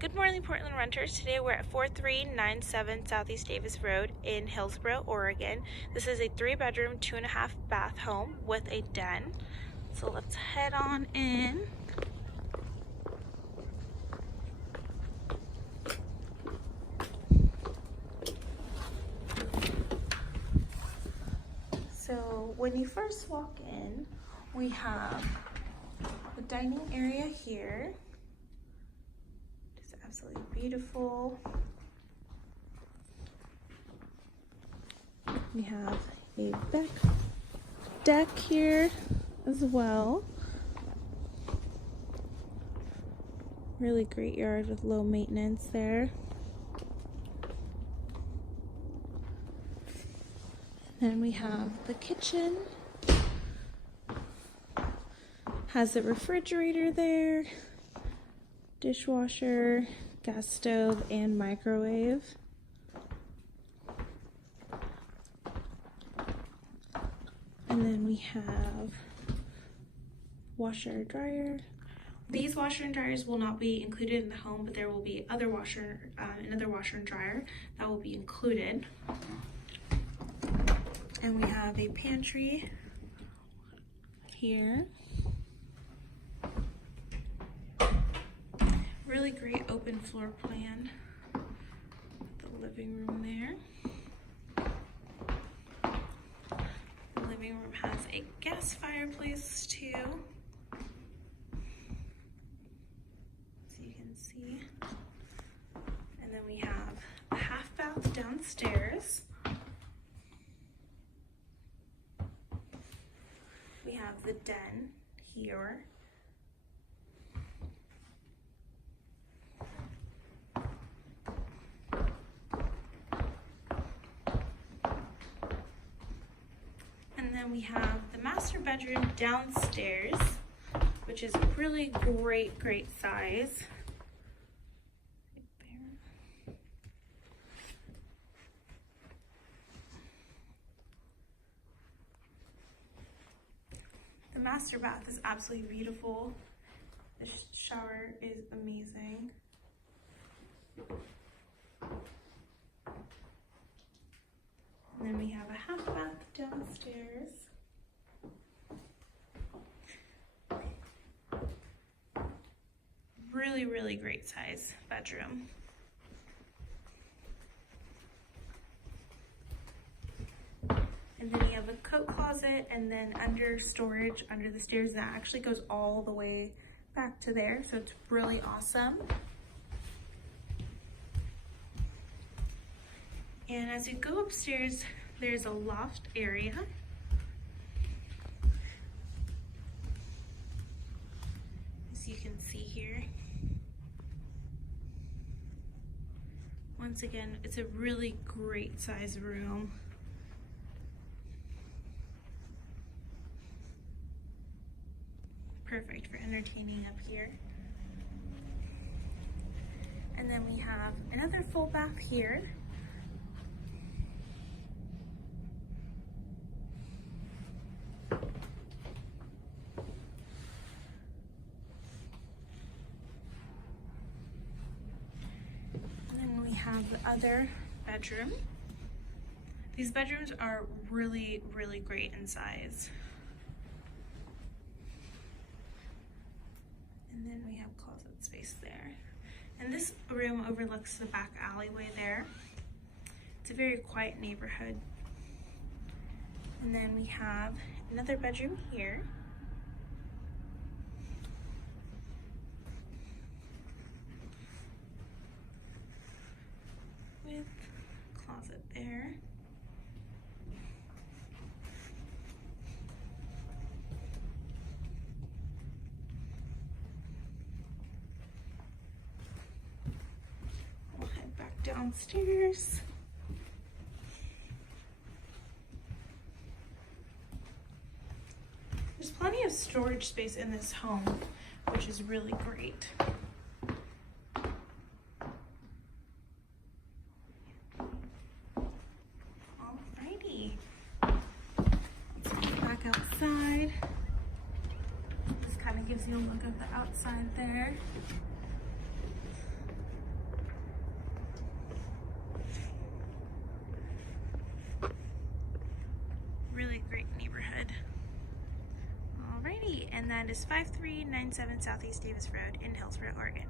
Good morning, Portland renters. Today we're at 4397 Southeast Davis Road in Hillsboro, Oregon. This is a 3-bedroom, 2.5 bath home with a den. So let's head on in. So when you first walk in, we have the dining area here. It's absolutely beautiful. We have a back deck here as well. Really great yard with low maintenance there. Then we have the kitchen. Has a refrigerator there, dishwasher, gas stove, and microwave. And then we have washer dryer. These washer and dryers will not be included in the home, but there will be another washer and dryer that will be included. And we have a pantry here. Really great open floor plan. The living room there. The living room has a gas fireplace too. So you can see. And then we have a half bath downstairs. We have the den here. And then we have the master bedroom downstairs, which is really great size. The master bath is absolutely beautiful. The shower is amazing. And then we have a half bath downstairs. Really great size bedroom. And then you have a coat closet, and then under storage, under the stairs, that actually goes all the way back to there. So it's really awesome. And as you go upstairs, there's a loft area. As you can see here. Once again, it's a really great size room. Perfect for entertaining up here. And then we have another full bath here. And then we have the other bedroom. These bedrooms are really great in size. And then we have closet space there. And this room overlooks the back alleyway there. It's a very quiet neighborhood. And then we have another bedroom here. With closet there. Downstairs. There's plenty of storage space in this home, which is really great. Alrighty. Let's go back outside. This kind of gives you a look of the outside there. Really great neighborhood. Alrighty, and that is 5397 Southeast Davis Road in Hillsboro, Oregon.